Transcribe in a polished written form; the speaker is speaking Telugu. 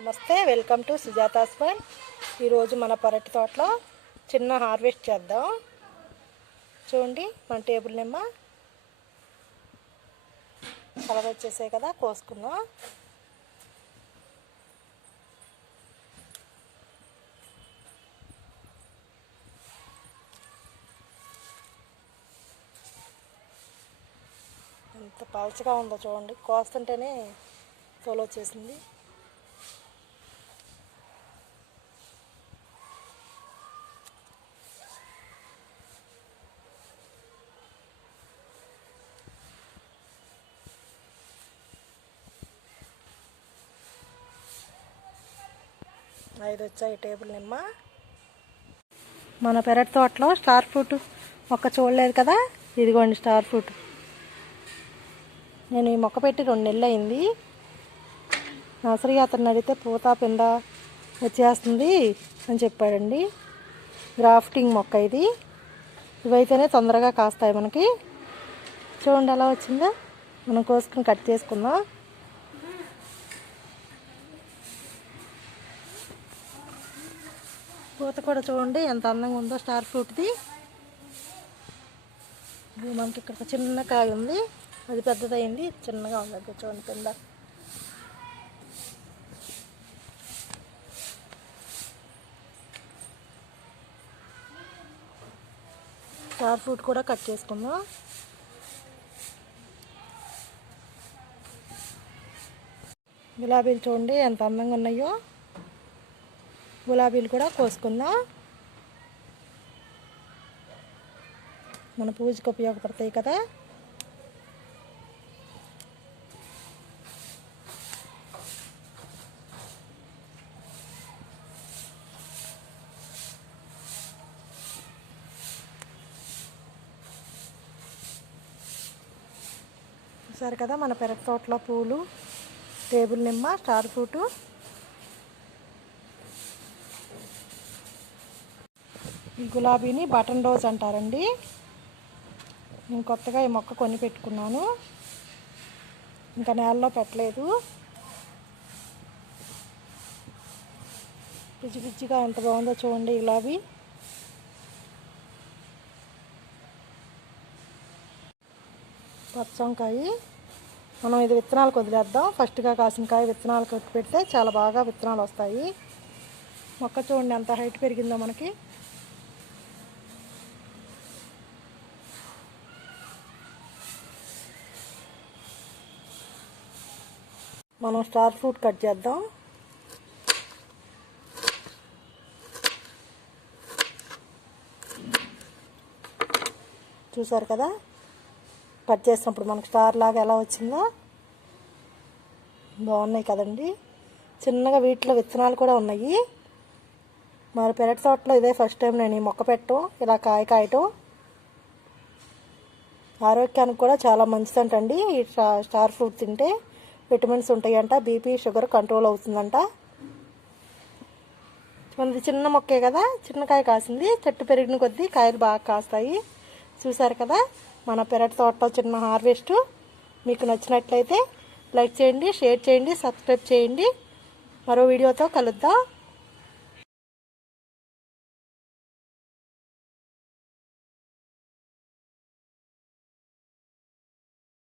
నమస్తే, వెల్కమ్ టు సుజాతాస్ ఫార్మ్. ఈరోజు మన పెరటి తోటలో చిన్న హార్వెస్ట్ చేద్దాం. చూడండి, మన టేబుల్ నిమ్మ కలర్ వచ్చేసాయి కదా, కోసుకుందాం. ఎంత పలచగా ఉందో చూడండి, కోస్తుంటేనే తోలు వచ్చేసింది. ఐదు వచ్చాయి టేబుల్ నిమ్మ. మన పెరటి తోటలో స్టార్ ఫ్రూట్ మొక్క చూడలేదు కదా, ఇదిగోండి స్టార్ ఫ్రూట్. నేను ఈ మొక్క పెట్టి 2 నెలలు అయింది. నర్సరీ అతను అడిగితే పూత పింద వచ్చేస్తుంది అని చెప్పాడండి. గ్రాఫ్టింగ్ మొక్క ఇది. ఇవైతేనే తొందరగా కాస్తాయి మనకి. చూడండి ఎలా వచ్చిందో. మనం కోసుకుని కట్ చేసుకుందాం. పూత కూడా చూడండి ఎంత అందంగా ఉందో స్టార్ ఫ్రూట్ది. మనకి ఇక్కడ చిన్న కాయ ఉంది, అది పెద్దదైంది, చిన్నగా ఉంది. అది చూడండి కింద. స్టార్ ఫ్రూట్ కూడా కట్ చేసుకుందాం. గులాబీలు చూడండి ఎంత అందంగా ఉన్నాయో. గులాబీలు కూడా కోసుకుందాం. మన పూజకు ఉపయోగపడతాయి కదా. చూసారు కదా మన పెరటి తోటలో పూలు, టేబుల్ నిమ్మ, స్టార్ ఫ్రూటు. ఈ గులాబీని బటన్ రోజ్ అంటారండి. నేను కొత్తగా ఈ మొక్క కొని పెట్టుకున్నాను, ఇంకా నేలలో పెట్టలేదు. పిచ్చి పిచ్చిగా ఎంత బాగుందో చూడండి గులాబీ. పచ్చంకాయ మనం ఇది విత్తనాలకు వదిలేద్దాం. ఫస్ట్గా కాసిన కాయ విత్తనాలు కొట్టి పెడితే చాలా బాగా విత్తనాలు వస్తాయి. మొక్క చూడండి ఎంత హైట్ పెరిగిందో మనకి. మనం స్టార్ ఫ్రూట్ కట్ చేద్దాం. చూసారు కదా, కట్ చేసినప్పుడు మనకు స్టార్ లాగా ఎలా వచ్చిందో. బాగున్నాయి కదండి. చిన్నగా వీటిలో విత్తనాలు కూడా ఉన్నాయి. మరి పెరటి తోటలో ఇదే ఫస్ట్ టైం నేను ఈ మొక్క పెట్టడం, ఇలా కాయటం. ఆరోగ్యానికి కూడా చాలా మంచిదంటండి. ఈ స్టార్ ఫ్రూట్ తింటే విటమిన్స్ ఉంటాయంట, బీపీ షుగర్ కంట్రోల్ అవుతుందంట. మనది చిన్న మొక్కే కదా, చిన్న కాయ కాసింది. చెట్టు పెరిగిన కొద్దీ కాయలు బాగా కాస్తాయి. చూసారు కదా మన పెరటి తోటలో చిన్న హార్వెస్ట్. మీకు నచ్చినట్లయితే లైక్ చేయండి, షేర్ చేయండి, సబ్స్క్రైబ్ చేయండి. మరో వీడియోతో కలుద్దాం.